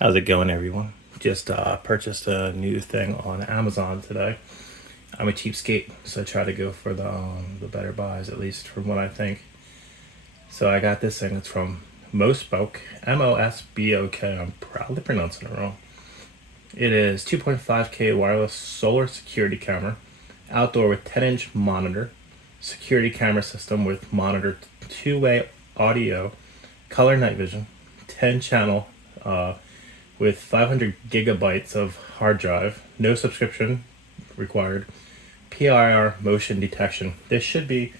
How's it going, everyone? Just purchased a new thing on Amazon today. I'm a cheapskate, so I try to go for the better buys, at least from what I think. So I got this thing. It's from Mosbok, Mosbok. I'm probably pronouncing it wrong. It is 2.5K wireless solar security camera, outdoor with 10-inch monitor, security camera system with monitor, two-way audio, color night vision, 10 channel. With 500 gigabytes of hard drive, no subscription required, PIR motion detection. There should be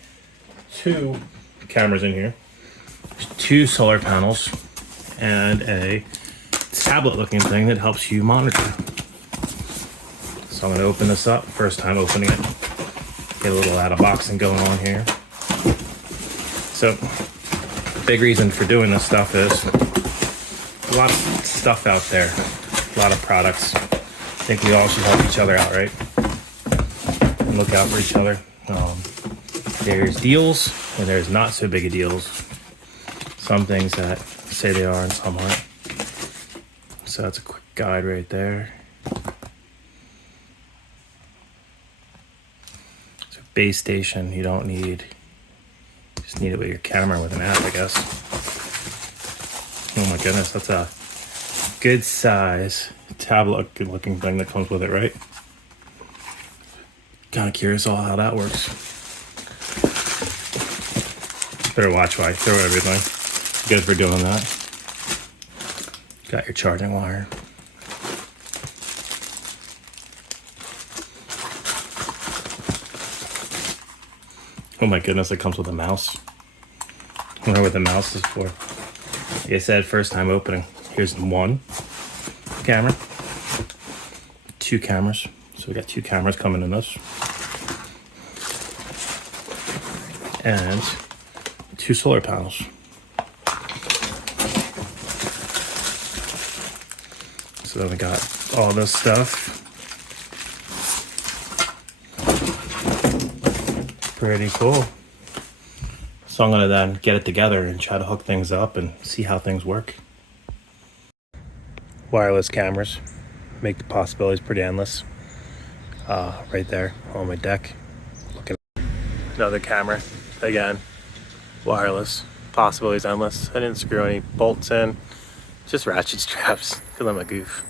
two cameras in here, two solar panels, and a tablet looking thing that helps you monitor. So I'm going to open this up, first time opening it. Get a little out of boxing going on here. So, big reason for doing this stuff is a lot of stuff out there, a lot of products. I think we all should help each other out, right? And look out for each other. There's deals and there's not so big of deals. Some things that say they are and some aren't. So that's a quick guide right there. So base station, you don't need, just need it with your camera with an app, I guess. Oh my goodness, that's a good size tablet good looking thing that comes with it, right? Kind of curious all how that works. Better watch while I throw everything. Good for doing that. Got your charging wire. Oh my goodness, it comes with a mouse. I don't know what the mouse is for. Like I said, first time opening. Here's one camera, two cameras. So we got two cameras coming in this. And two solar panels. So then we got all this stuff. Pretty cool. So I'm gonna then get it together and try to hook things up and see how things work. Wireless cameras make the possibilities pretty endless. Right there on my deck. Looking at another camera. Again, wireless. Possibilities endless. I didn't screw any bolts in. Just ratchet straps because I'm a goof.